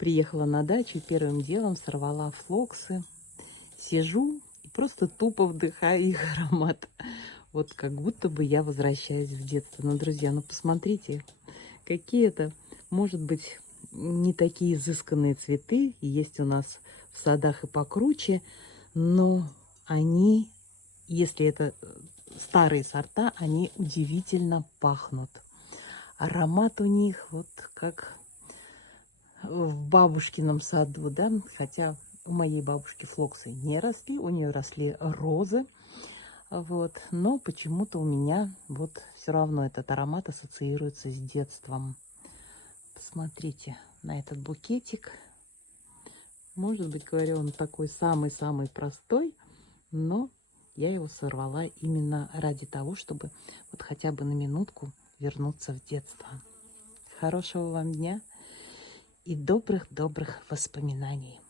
Приехала на дачу, первым делом сорвала флоксы. Сижу и просто тупо вдыхаю их аромат. Вот как будто бы я возвращаюсь в детство. Ну, друзья, ну посмотрите, какие это, может быть, не такие изысканные цветы. Есть у нас в садах и покруче, но они, если это старые сорта, они удивительно пахнут. Аромат у них вот как в бабушкином саду, да, хотя у моей бабушки флоксы не росли, у нее росли розы, вот, но почему-то у меня вот все равно этот аромат ассоциируется с детством. Посмотрите на этот букетик. Может быть, говорю, он такой самый-самый простой, но я его сорвала именно ради того, чтобы вот хотя бы на минутку вернуться в детство. Хорошего вам дня и добрых-добрых воспоминаний.